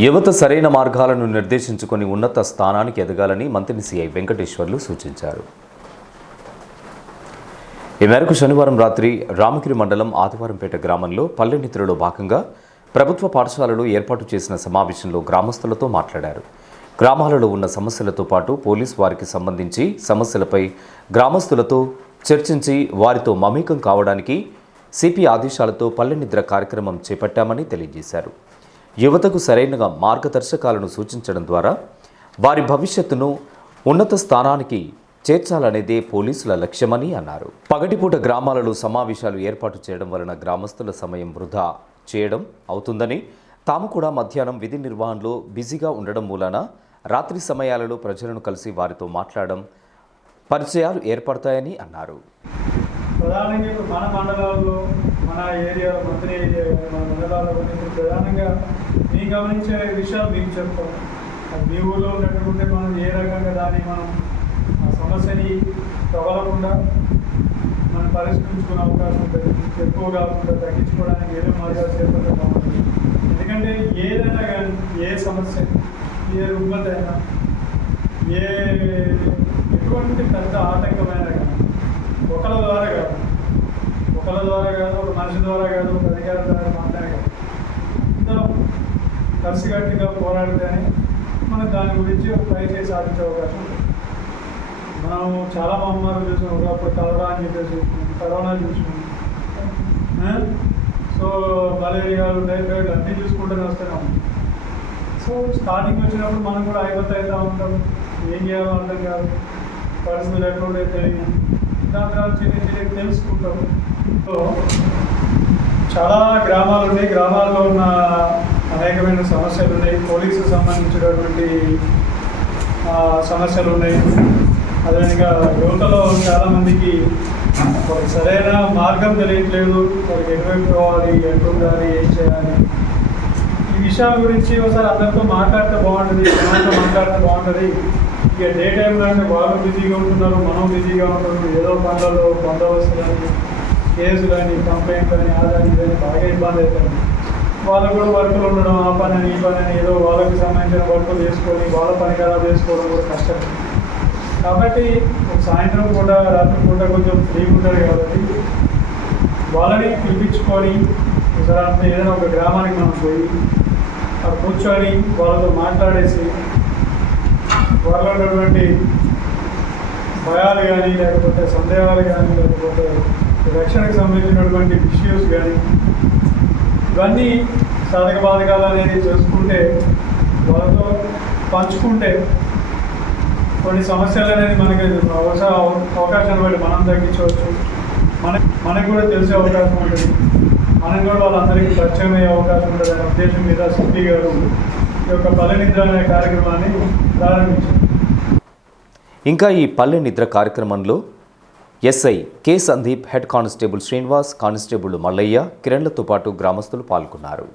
యువత సరైన మార్గాలను నిర్దేశించుకొని ఉన్నత స్థానానికి ఎదగాలని మంత్రి సిఐ వెంకటేశ్వర్లు సూచించారు. ఈ మేరకు శనివారం రాత్రి రామగిరి మండలం ఆదివారంపేట గ్రామంలో పల్లె నిద్రలో భాగంగా ప్రభుత్వ పాఠశాలలో ఏర్పాటు చేసిన సమావేశంలో గ్రామస్తులతో మాట్లాడారు. గ్రామాలలో ఉన్న సమస్యలతో పాటు పోలీసు వారికి సంబంధించి సమస్యలపై గ్రామస్తులతో చర్చించి వారితో మమేకం కావడానికి సిపి ఆదేశాలతో పల్లె నిద్ర కార్యక్రమం చేపట్టామని తెలియజేశారు. యువతకు సరైన మార్గదర్శకాలను సూచించడం ద్వారా వారి భవిష్యత్తును ఉన్నత స్థానానికి చేర్చాలనేదే పోలీసుల లక్ష్యమని అన్నారు. పగటిపూట గ్రామాలలో సమావేశాలు ఏర్పాటు చేయడం వలన గ్రామస్తుల సమయం వృధా చేయడం అవుతుందని, తాము కూడా మధ్యాహ్నం విధి నిర్వహణలో బిజీగా ఉండడం మూలాన రాత్రి సమయాలలో ప్రజలను కలిసి వారితో మాట్లాడడం పరిచయాలు ఏర్పడతాయని అన్నారు. ప్రధానంగా ఇప్పుడు మన మండలాల్లో మన ఏరియా మంత్రి ఏరియా మన మండలాల గురించి ప్రధానంగా మీ గమనించే విషయాలు మీకు చెప్తాం. మీ ఊళ్ళో ఉన్నట్టుకుంటే మనం ఏ రకంగా దాన్ని మనం ఆ సమస్యని ప్రబలకుండా మనం పరిష్కరించుకునే అవకాశం ఉంటుంది. ఎక్కువ కాకుండా తగ్గించుకోవడానికి ఏదో మార్గాలు చేపట్టడం బాగుంటుంది. ఎందుకంటే ఏదైనా కానీ ఏ సమస్య ఏ రుగ్మత అయినా ఎటువంటి పెద్ద ఆటంకమైన కానీ ఒకళ్ళ ద్వారా కాదు ఒక మనిషి ద్వారా కాదు ఒక అధికారుల ద్వారా మాత్రమే కాదు, అందరం కలిసికట్టుగా పోరాడితేనే మనం దాని గురించి ఒక పైకి సాధించే అవకాశం ఉంటుంది. మనం చాలా మహమ్మారులు చూసాం. ఒకప్పుడు కరోనా అని చెప్పేసి కరోనా చూసుకున్నాం. సో మలేరియాలు టైఫాయిడ్ అన్నీ చూసుకుంటూనే వస్తున్నాం. సో స్టార్టింగ్ వచ్చినప్పుడు మనం కూడా అవుతూ ఉంటాం. ఏం చేయాలో అర్థం కాదు, పరిస్థితులు ఎట్లుంటే తెలియదు. దాని తర్వాత చిన్న తెలుసుకుంటాం. సో చాలా గ్రామాలు ఉన్నాయి. గ్రామాల్లో ఉన్న అనేకమైన సమస్యలు ఉన్నాయి. పోలీసుకు సంబంధించినటువంటి సమస్యలు ఉన్నాయి. అదేవిధంగా యువతలో చాలామందికి వారికి సరైన మార్గం తెలియట్లేదు. వారికి ఎటువైపు పోవాలి, ఎటు ఉండాలి, ఏం చేయాలి, ఈ విషయాల గురించి ఒకసారి అందరితో మాట్లాడితే బాగుంటుంది. జనాలతో మాట్లాడితే బాగుంటుంది. ఇక డే టైంలో అంటే వాళ్ళు బిజీగా ఉంటున్నారు, మనం బిజీగా ఉంటున్నాం. ఏదో పనులలో బందోబస్తులని, కేసులని, కంప్లైంట్లని, ఆదాయం ఇదని బాగా ఇబ్బంది అవుతుంది. వాళ్ళకు కూడా వర్కులు ఉండడం, ఆ పని అని ఈ పని అని ఏదో వాళ్ళకి సంబంధించిన వర్కులు చేసుకొని వాళ్ళ పని కదా చేసుకోవడం కూడా కష్టం. కాబట్టి ఒక సాయంత్రం పూట రాత్రి పూట కొంచెం ఫ్రీ ఉంటారు కాబట్టి వాళ్ళని పిలిపించుకొని ఒకసారి ఏదైనా ఒక గ్రామానికి మనం పోయి అక్కడ కూర్చొని వాళ్ళతో మాట్లాడేసి వాళ్ళలో ఉన్నటువంటి భయాలు కానీ, లేకపోతే సందేహాలు కానీ, లేకపోతే రక్షణకు సంబంధించినటువంటి ఇష్యూస్ కానీ ఇవన్నీ సాధక బాధకాలు అనేది చేసుకుంటే వాళ్ళతో పంచుకుంటే కొన్ని సమస్యలు అనేది మనకి అవకాశాన్ని బట్టి మనం తగ్గించవచ్చు. మనకు కూడా తెలిసే అవకాశం ఉంటుంది. మనం కూడా వాళ్ళందరికీ పరిచయం అయ్యే అవకాశం ఉంటుంది అనే ఉద్దేశం మీద సిపి గారు ఈ యొక్క పల్లె నిద్ర అనే కార్యక్రమాన్ని ప్రారంభించారు. ఇంకా ఈ పల్లె నిద్ర కార్యక్రమంలో SI K Sandeep, head constable Srinivas, constable Mallayya, కిరణ్లతో పాటు గ్రామస్తులు పాల్గొన్నారు.